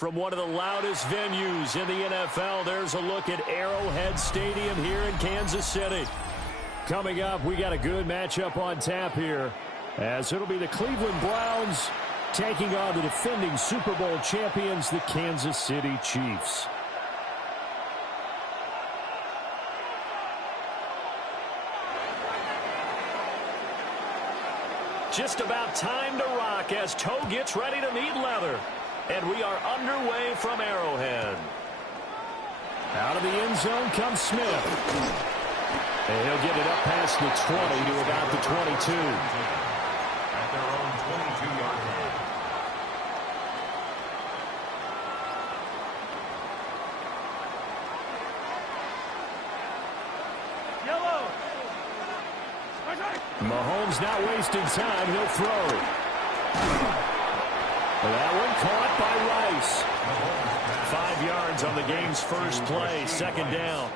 From one of the loudest venues in the NFL, there's a look at Arrowhead Stadium here in Kansas City. Coming up, we got a good matchup on tap here, as it'll be the Cleveland Browns taking on the defending Super Bowl champions, the Kansas City Chiefs. Just about time to rock as toe gets ready to meet leather. And we are underway from Arrowhead. Out of the end zone comes Smith. And he'll get it up past the 20 to about the 22. At their own 22-yard line. Yellow. Mahomes not wasting time. He'll throw. That one caught by Rice. 5 yards on the game's first play, second down.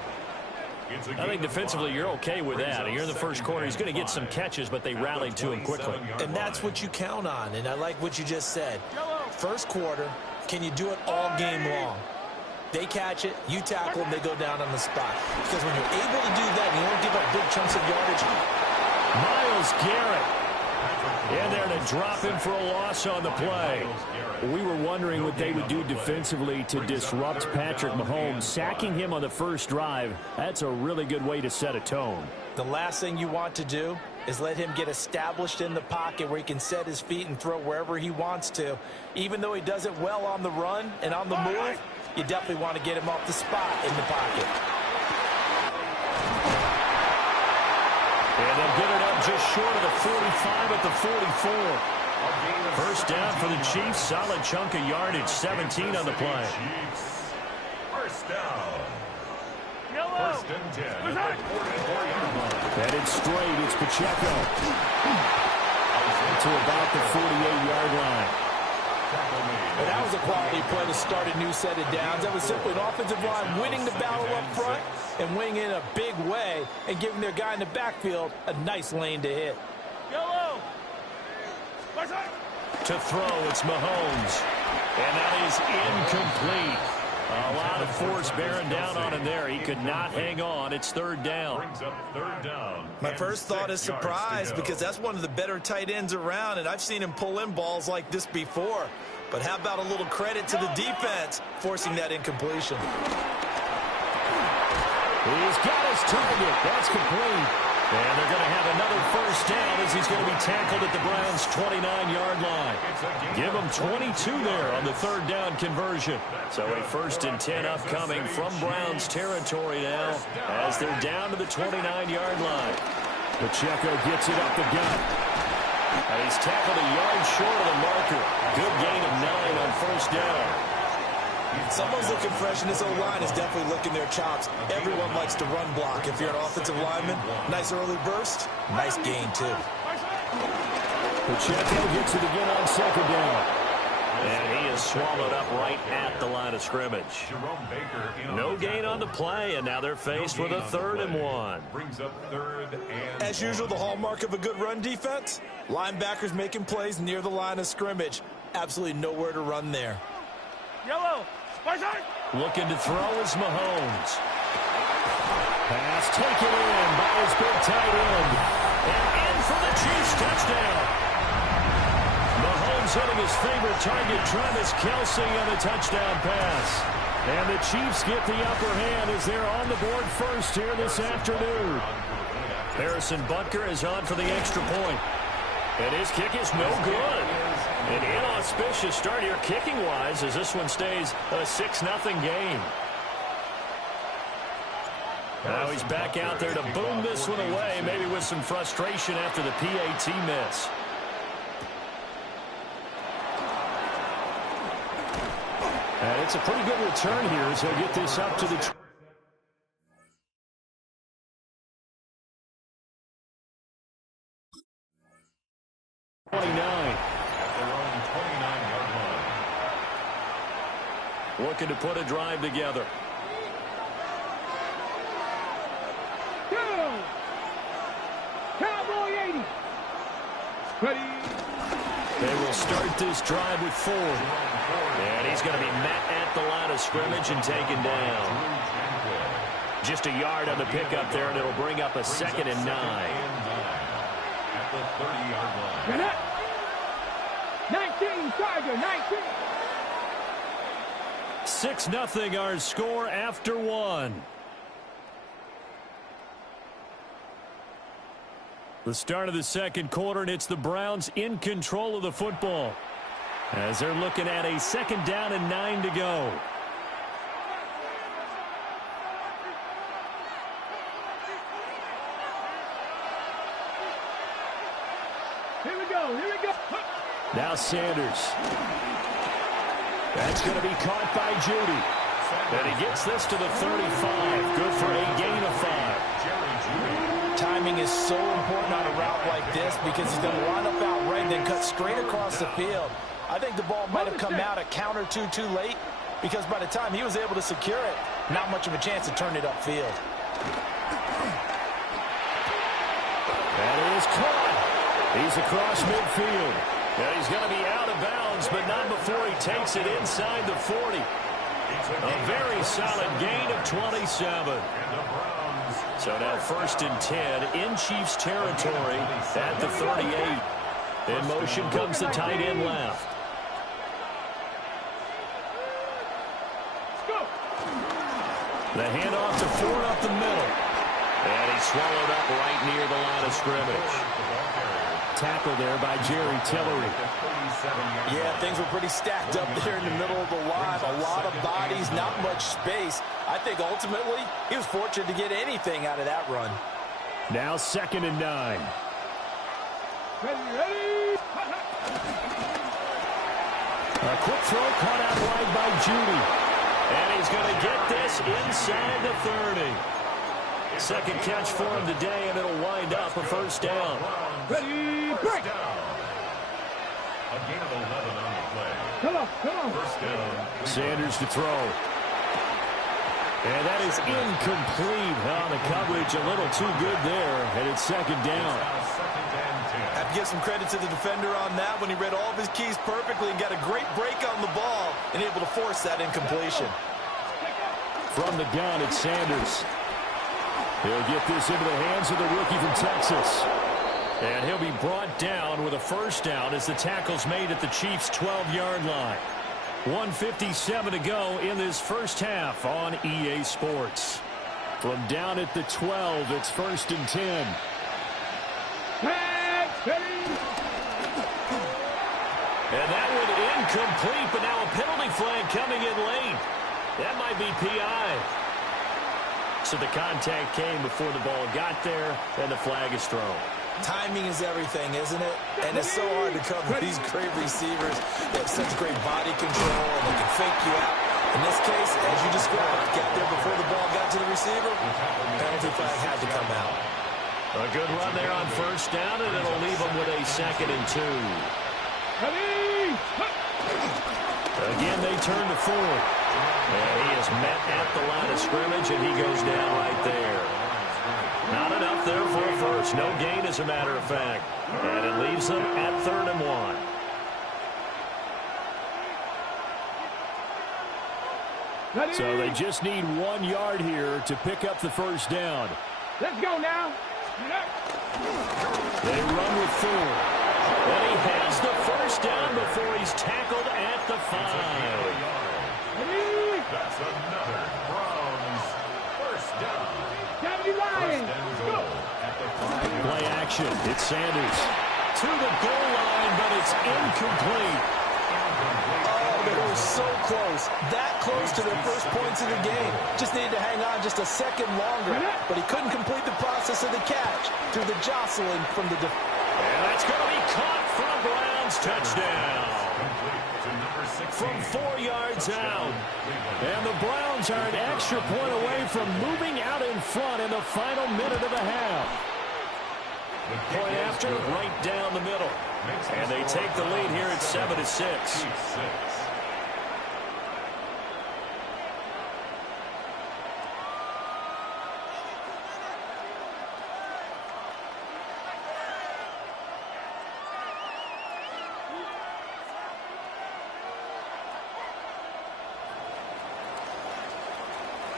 I think defensively you're okay with that. You're in the first quarter. He's going to get some catches, but they rallied to him quickly. And that's what you count on, and I like what you just said. First quarter, can you do it all game long? They catch it, you tackle them, they go down on the spot. Because when you're able to do that, and you don't give up big chunks of yardage. Myles Garrett in there to drop him for a loss on the play. We were wondering what they would do defensively to disrupt Patrick Mahomes. Sacking him on the first drive, that's a really good way to set a tone. The last thing you want to do is let him get established in the pocket where he can set his feet and throw wherever he wants to. Even though he does it well on the run and on the move, you definitely want to get him off the spot in the pocket. And they'll get it up just short of the 45 at the 44. First down for the Chiefs. Solid chunk of yardage. 17 on the play. First down. Yellow. First and 10. 44-yard line. Headed straight. It's Pacheco. To about the 48-yard line. But that was a quality play to start a new set of downs. That was simply an offensive line winning the battle up front and winning in a big way and giving their guy in the backfield a nice lane to hit. Yellow. To throw, it's Mahomes. And that is incomplete. A lot of force bearing down on him there. He could not hang on. It's third down. Brings up third down. My first thought is surprise because that's one of the better tight ends around, and I've seen him pull in balls like this before. But how about a little credit to the defense forcing that incompletion? He's got his target. That's complete. And they're going to have another first down as he's going to be tackled at the Browns' 29-yard line. Give him 22 there on the third down conversion. So a first and 10 upcoming from Browns territory now as they're down to the 29-yard line. Pacheco gets it up the gut. And he's tackled a yard short of the marker. Good gain of 9 on first down. Someone's looking fresh, and this O-line is definitely licking their chops. Everyone likes to run block. If you're an offensive lineman, nice early burst, nice gain, too. Pacheco gets it again on second down. And he is swallowed up right at the line of scrimmage. No gain on the play, and now they're faced with a 3rd and 1. Brings up third and As usual, the hallmark of a good run defense, linebackers making plays near the line of scrimmage. Absolutely nowhere to run there. Yellow. Looking to throw is Mahomes. Pass taken in by his big tight end. And in for the Chiefs touchdown. Mahomes hitting his favorite target, Travis Kelce, on the touchdown pass. And the Chiefs get the upper hand as they're on the board first here this afternoon. Harrison Butker is on for the extra point. And his kick is no good. An inauspicious start here kicking-wise as this one stays a 6-0 game. Now he's back out there to boom this one away, maybe with some frustration after the PAT miss. And it's a pretty good return here as he'll get this up to the 29. Looking to put a drive together. Cowboy 80. Ready. They will start this drive with 4. And he's going to be met at the line of scrimmage and taken down. Just a yard on the pickup there, and it'll bring up a 2nd and 9. At the 30-yard line. 19, Tiger, 19. 6-0 our score after 1. The start of the second quarter, and it's the Browns in control of the football as they're looking at a 2nd down and 9 to go. Here we go, here we go. Now Sanders. That's going to be caught by Judy. And he gets this to the 35. Good for a gain of 5. Timing is so important on a route like this because he's going to line up out right and then cut straight across the field. I think the ball might have come out a count or two too late because by the time he was able to secure it, not much of a chance to turn it upfield. That is caught. He's across midfield. And he's going to be out of bounds, but not before he takes it inside the 40. A very solid gain of 27. So now 1st and 10 in Chiefs territory at the 38. In motion comes the tight end left. The handoff to Ford up the middle. And he's swallowed up right near the line of scrimmage. Tackle there by Jerry Tillery. Yeah, things were pretty stacked up there in the middle of the line. A lot of bodies, not much space. I think ultimately he was fortunate to get anything out of that run. Now 2nd and 9. Ready. A quick throw caught out wide by Judy. And he's going to get this inside the 30. 2nd catch for him today, and it'll wind up a 1st down. Ready, break. A gain of 11 on the play. Come on, come on. 1st down. Sanders to throw. And that is incomplete on the coverage. A little too good there, and it's 2nd down. I have to give some credit to the defender on that when he read all of his keys perfectly and got a great break on the ball and able to force that incompletion. From the gun, it's Sanders. He'll get this into the hands of the rookie from Texas. And he'll be brought down with a 1st down as the tackle's made at the Chiefs' 12-yard line. 1:57 to go in this first half on EA Sports. From down at the 12, it's 1st and 10. And that one incomplete, but now a penalty flag coming in late. That might be PI. So the contact came before the ball got there, and the flag is thrown. Timing is everything, isn't it? And it's so hard to cover these great receivers. They have such great body control, and they can fake you out. In this case, as you described, got there before the ball got to the receiver. Penalty flag had to come out. A good run there on 1st down, and it'll leave them with a 2nd and 2. Again, they turn to Ford. And he is met at the line of scrimmage, and he goes down right there. Not enough there for a 1st. No gain, as a matter of fact. And it leaves them at 3rd and 1. So they just need 1 yard here to pick up the 1st down. Let's go now. They run with Ford. And he has the 1st down before he's tackled at the 5. That's another Browns 1st down. Play action. It's Sanders to the goal line, but it's incomplete. Oh, they were so close. That close to their first points of the game. Just needed to hang on just a second longer. But he couldn't complete the process of the catch through the jostling from the defense. And that's going to be caught for a Browns touchdown. From 4 yards out. And the Browns are an extra point away from moving out in front in the final minute of the half. Point after, right down the middle. And they take the lead here at 7-6.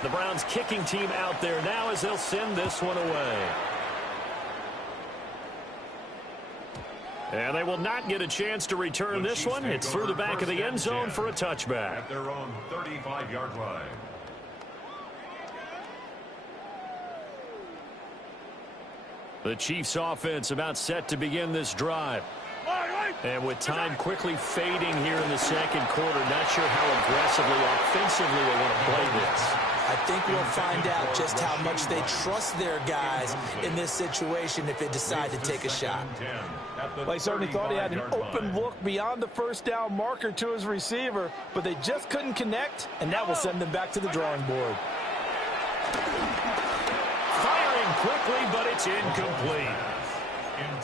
The Browns kicking team out there now as they'll send this one away. And they will not get a chance to return this one. It's through the back of the end zone for a touchback. At their own 35-yard line. The Chiefs offense about set to begin this drive. And with time quickly fading here in the second quarter, not sure how aggressively, offensively they want to play this. I think we'll find out just how much they trust their guys in this situation if they decide to take a shot. Well, he certainly thought he had an open look beyond the first down marker to his receiver, but they just couldn't connect, and that will send them back to the drawing board. Firing quickly, but it's incomplete.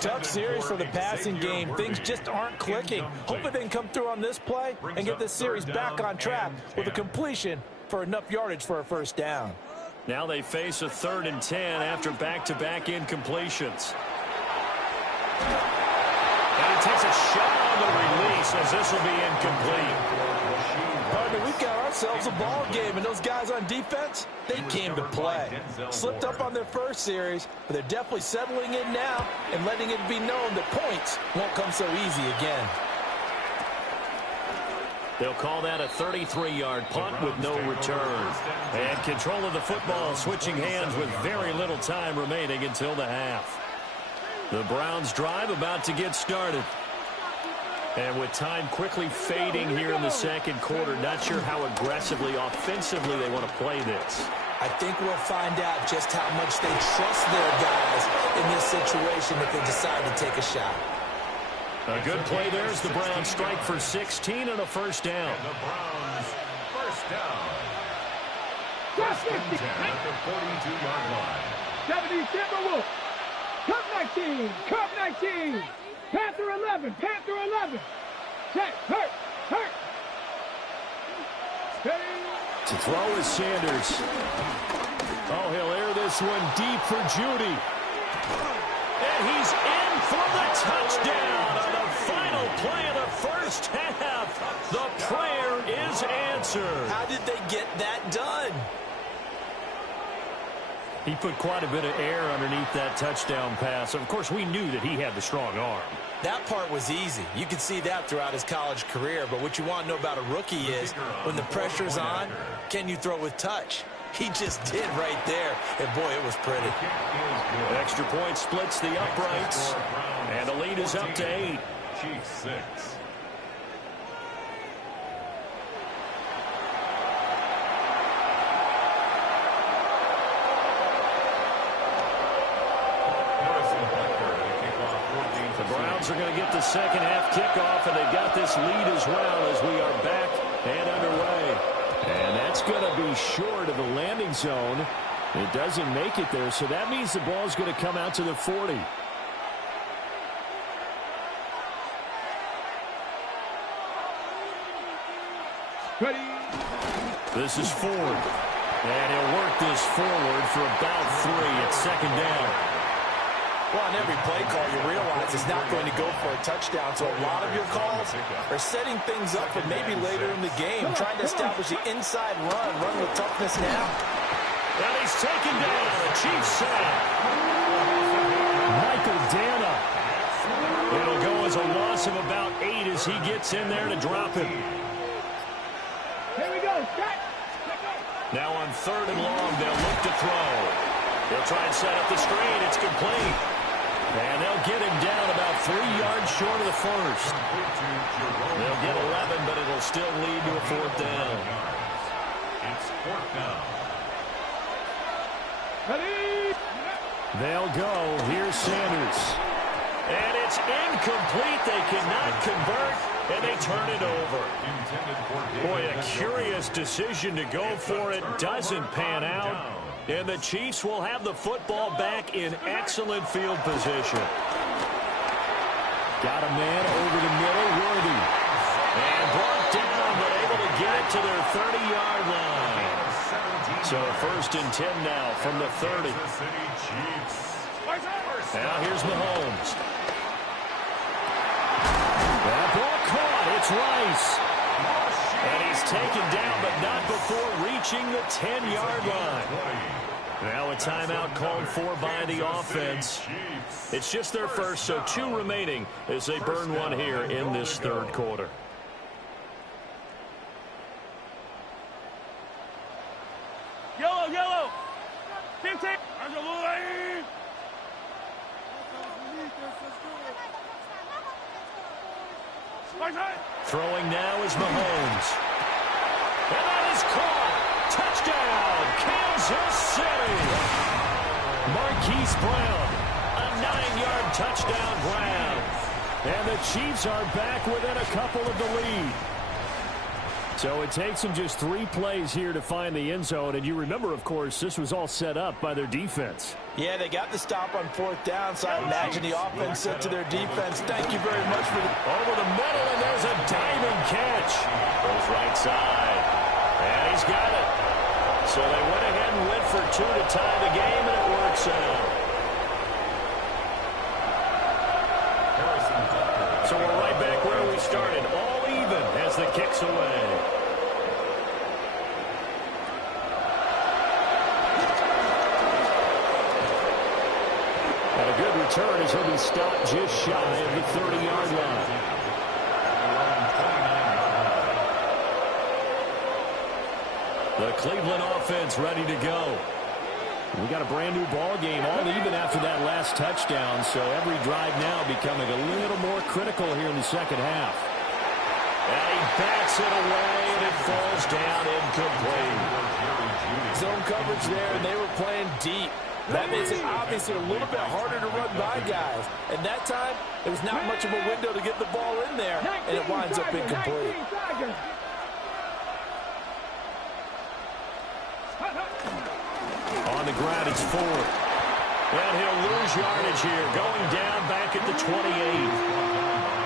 Tough series for the passing game. Things just aren't clicking. Hopefully they can come through on this play and get this series back on track with a completion for enough yardage for a first down. Now they face a 3rd and 10 after back-to-back incompletions. And he takes a shot on the release as this will be incomplete. Partner, we've got ourselves a ball game, and those guys on defense, they came to play. Slipped up on their first series, but they're definitely settling in now and letting it be known that points won't come so easy again. They'll call that a 33-yard punt with no return. And control of the football switching hands with very little time remaining until the half. The Browns drive about to get started. And with time quickly fading here in the second quarter, not sure how aggressively, offensively they want to play this. I think we'll find out just how much they trust their guys in this situation if they decide to take a shot. A good play there as the Browns strike for 16 and a first down. And the Browns first down. First and 10 at the 42-yard line. 70 Timberwolves. Cup 19. Cup 19. Panther 11. Panther 11. Check. Hurt. To throw is Sanders. Oh, he'll air this one deep for Judy. And he's in for the touchdown on the final play of the first half. The prayer is answered. How did they get that done? He put quite a bit of air underneath that touchdown pass. Of course, we knew that he had the strong arm. That part was easy. You could see that throughout his college career. But what you want to know about a rookie is when the pressure's on, can you throw with touch? He just did right there. And, boy, it was pretty. Extra point splits the uprights. And the lead is up to 8. Chiefs 6. The Browns are going to get the second half kickoff, and they've got this lead as well as we are back and underway. And that's going to be short of the landing zone. It doesn't make it there, so that means the ball is going to come out to the 40. Ready. This is Ford. And he'll work this forward for about 3. It's second down. Well, on every play call, you realize it's not going to go for a touchdown. So a lot of your calls are setting things up for maybe later in the game, trying to establish the inside run with toughness now. And he's taken down. The Chiefs sack. Michael Dana. It'll go as a loss of about 8 as he gets in there to drop him. Here we go. Now on 3rd and long, they'll look to throw. They'll try and set up the screen. It's complete. And they'll get him down about 3 yards short of the first. They'll get 11, but it'll still lead to a 4th down. It's 4th down. Ready. They'll go. Here's Sanders. And it's incomplete. They cannot convert, and they turn it over. Boy, a curious decision to go for it. Doesn't pan out. And the Chiefs will have the football back in excellent field position. Got a man over the middle, Worthy. And brought down, but able to get it to their 30-yard line. So 1st and 10 now from the 30. Now here's Mahomes. That ball caught. It's Rice. And he's taken down, but not before reaching the 10-yard line. Now a timeout called for by the offense. It's just their first, so 2 remaining as they burn one here in this third quarter. Yellow, yellow. 15. Throwing now is Mahomes. And that is caught. Touchdown, Kansas City. Marquise Brown, a 9-yard touchdown grab. And the Chiefs are back within a couple of the lead. So it takes them just 3 plays here to find the end zone. And you remember, of course, this was all set up by their defense. Yeah, they got the stop on 4th down, so I imagine the offense said to their defense, thank you very much for the... Over the middle, and there's a diving catch. Goes right side. And he's got it. So they went ahead and went for 2 to tie the game, and it works out. So we're right back where we started, all even as the kick's away. And a good return as he'll be stopped just shy of the 30-yard line. The Cleveland offense ready to go. We got a brand new ball game, all even after that last touchdown, so every drive now becoming a little more critical here in the second half. And he bats it away, and it falls down incomplete. Zone coverage there, and they were playing deep. That makes it obviously a little bit harder to run by guys. And that time, there was not much of a window to get the ball in there, and it winds up incomplete. On the ground, it's Ford. And he'll lose yardage here, going down back at the 28.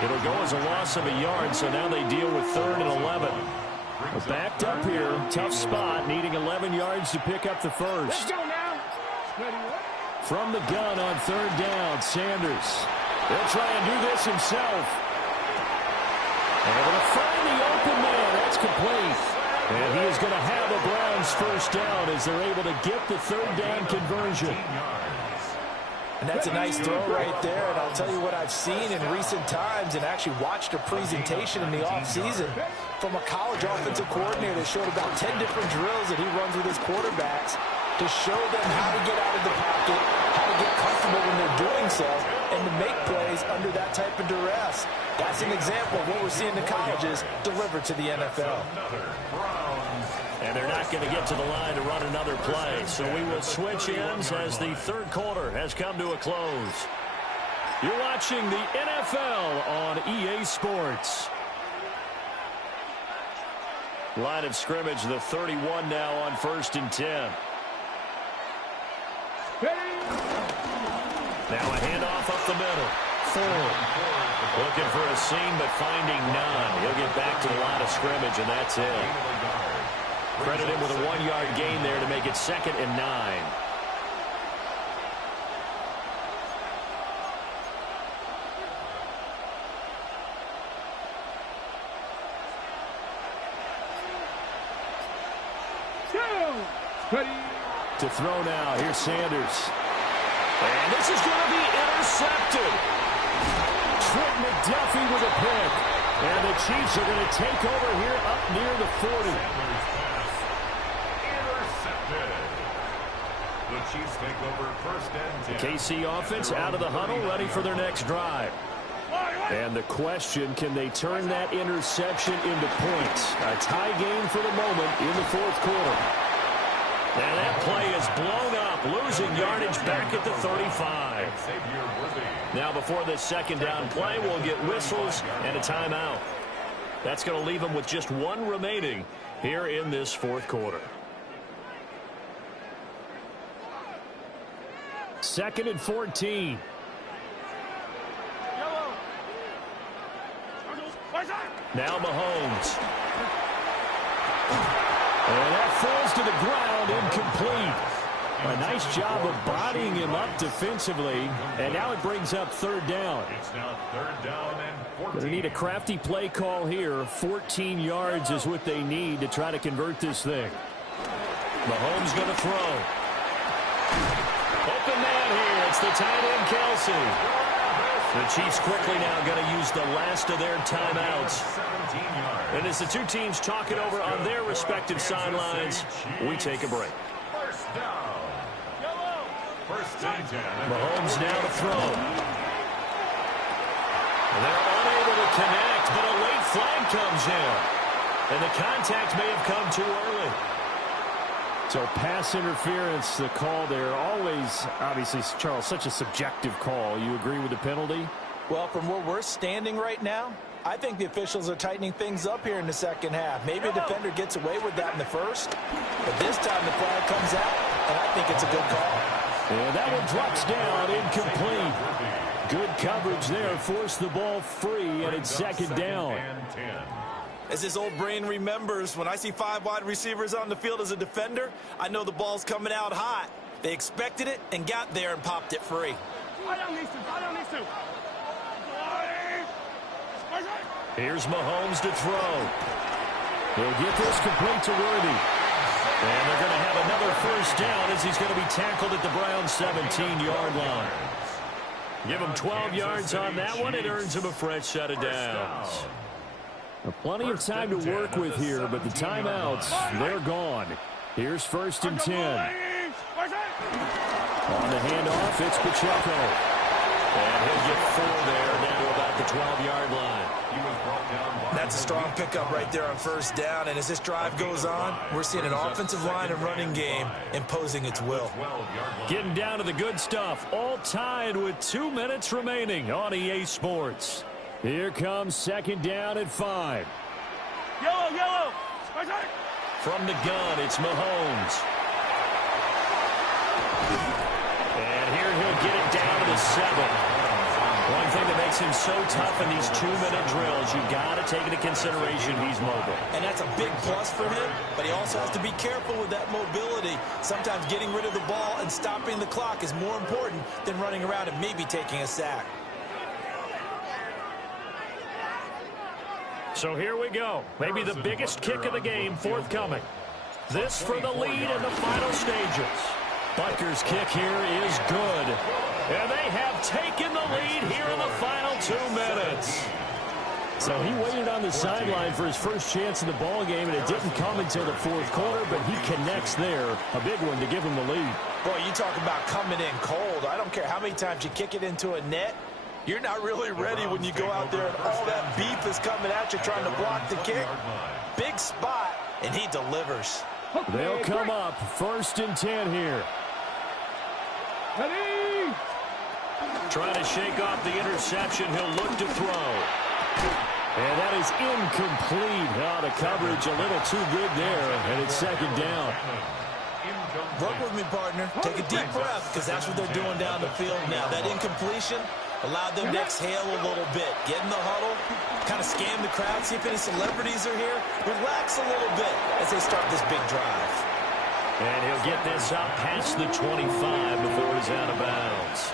It'll go as a loss of a yard, so now they deal with 3rd and 11. We're backed up here, tough spot, needing 11 yards to pick up the first. From the gun on 3rd down, Sanders. He'll try and do this himself. Able to find the open man. That's complete. And he is going to have a Browns first down as they're able to get the 3rd down conversion. And that's a nice throw right there. And I'll tell you what I've seen in recent times and actually watched a presentation in the offseason from a college offensive coordinator that showed about 10 different drills that he runs with his quarterbacks to show them how to get out of the pocket, how to get comfortable when they're doing so, and to make plays under that type of duress. That's an example of what we're seeing in colleges delivered to the NFL. And they're not going to get to the line to run another play. So we will switch ends as the third quarter has come to a close. You're watching the NFL on EA Sports. Line of scrimmage, the 31 now on 1st and 10. Now a handoff up the middle. Ford looking for a seam, but finding none. He'll get back to the line of scrimmage, and that's it. Credit him with a 1-yard gain there to make it 2nd and 9. To throw now. Here's Sanders. And this is going to be intercepted. Trent McDuffie with a pick. And the Chiefs are going to take over here up near the 40. The Chiefs take over 1st and 10. KC offense out of the huddle, ready for their next drive. And the question, can they turn that interception into points? A tie game for the moment in the 4th quarter. And that play is blown up, losing yardage back at the 35. Now before this 2nd down play, we'll get whistles and a timeout. That's going to leave them with just 1 remaining here in this 4th quarter. 2nd and 14. Now Mahomes. And that falls to the ground, incomplete. A nice job of bodying him up defensively, and now it brings up third down. It's now third down and 14. Going to need a crafty play call here. 14 yards is what they need to try to convert this thing. Mahomes going to throw. Open man here. It's the tight end, Kelsey. The Chiefs quickly now going to use the last of their timeouts. And as the two teams talk it over on their respective sidelines, we take a break. First down. First and 10. Mahomes now to throw. They're unable to connect, but a late flag comes in. And the contact may have come too early. So pass interference, the call there. Always, obviously, Charles, such a subjective call. You agree with the penalty? Well, from where we're standing right now, I think the officials are tightening things up here in the second half. Maybe a defender gets away with that in the first, but this time the flag comes out, and I think it's a good call. And that one drops down, incomplete. Good coverage there, forced the ball free, and it's second down. As this old brain remembers, when I see 5 wide receivers on the field as a defender, I know the ball's coming out hot. They expected it and got there and popped it free. Here's Mahomes to throw. He'll get this complete to Worthy. And they're going to have another first down as he's going to be tackled at the Browns' 17-yard line. Give him 12 yards on that one. It earns him a fresh set of downs. Plenty of time to work with here, but the timeouts, they're gone. Here's first and 10. On the handoff, it's Pacheco. And he'll get 4 there, down to about the 12-yard line. That's a strong pickup right there on first down, and as this drive goes on, we're seeing an offensive line and running game imposing its will. Getting down to the good stuff, all tied with 2 minutes remaining on EA Sports. Here comes second down at 5. Yellow. From the gun, it's Mahomes. And here he'll get it down to the 7. One thing that makes him so tough in these 2-minute drills, you've got to take into consideration he's mobile. And that's a big plus for him, but he also has to be careful with that mobility. Sometimes getting rid of the ball and stopping the clock is more important than running around and maybe taking a sack. So here we go. Maybe the biggest kick of the game forthcoming. This for the lead in the final stages. Butker's kick here is good. And they have taken the lead here in the final 2 minutes. So he waited on the sideline for his first chance in the ball game, and it didn't come until the fourth quarter, but he connects there. A big one to give him the lead. Boy, you talk about coming in cold. I don't care how many times you kick it into a net. You're not really ready when you go out there and all that beef is coming at you trying to block the kick. Big spot, and he delivers. They'll come up first and 10 here. Ready? Trying to shake off the interception. He'll look to throw. And that is incomplete. Oh, the coverage a little too good there, and it's second down. Work with me, partner. Take a deep breath, because that's what they're doing down the field now. That incompletion allowed them to exhale a little bit. Get in the huddle, kind of scan the crowd, see if any celebrities are here. Relax a little bit as they start this big drive. And he'll get this up past the 25 before he's out of bounds.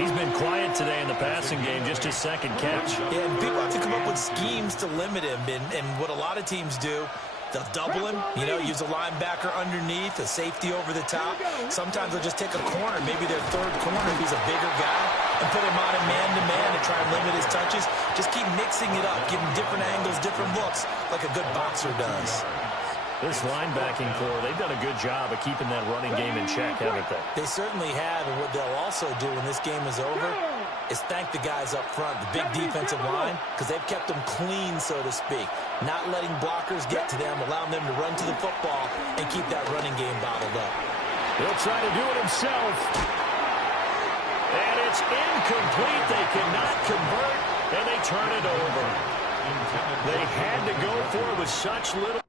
He's been quiet today in the passing game, just his second catch. Yeah, and people have to come up with schemes to limit him. And what a lot of teams do, they'll double him, use a linebacker underneath, a safety over the top. Sometimes they'll just take a corner, maybe their third corner if he's a bigger guy, and put him on a man-to-man to try and limit his touches. Just keep mixing it up, giving different angles, different looks, like a good boxer does. This linebacking core, they've done a good job of keeping that running game in check, haven't they? They certainly have, and what they'll also do when this game is over is thank the guys up front, the big defensive line, because they've kept them clean, so to speak. Not letting blockers get to them, allowing them to run to the football and keep that running game bottled up. He'll try to do it himself. And it's incomplete. They cannot convert, and they turn it over. They had to go for it with such little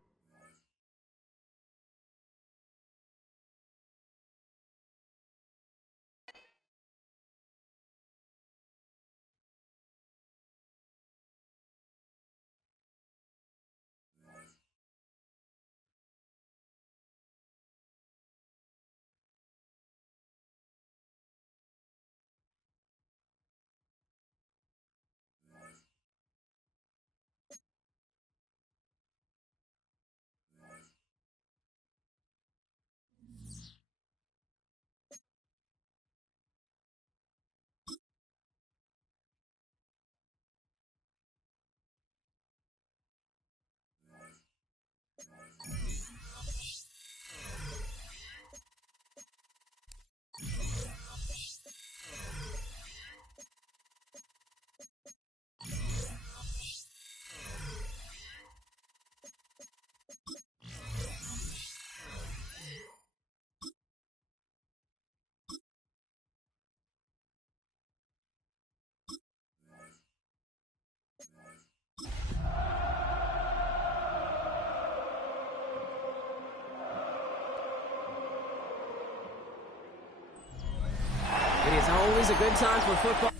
It is always a good time for football.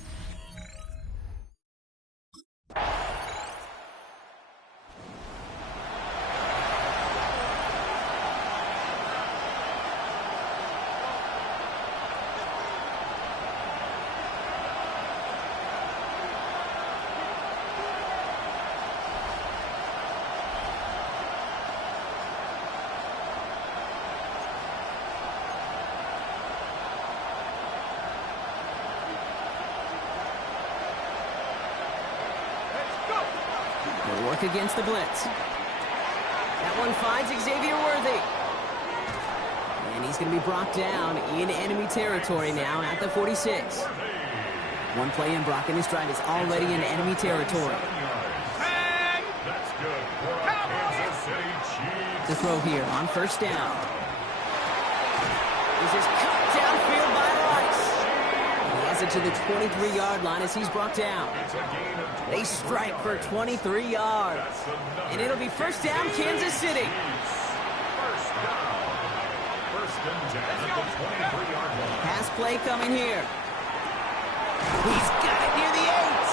They'll work against the blitz. That one finds Xavier Worthy. And he's going to be brought down in enemy territory now at the 46. One play in, Brock in his drive is already in enemy territory. That's good for our Kansas City Chiefs. The throw here on first down. This is cut downfield by Rice. He has it to the 23-yard line as he's brought down. It's a gain of 20. They strike for 23 yards. And it'll be first down, Kansas City. First down. First and 10 at the 23-yard line. Pass play coming here. He's got it near the 8.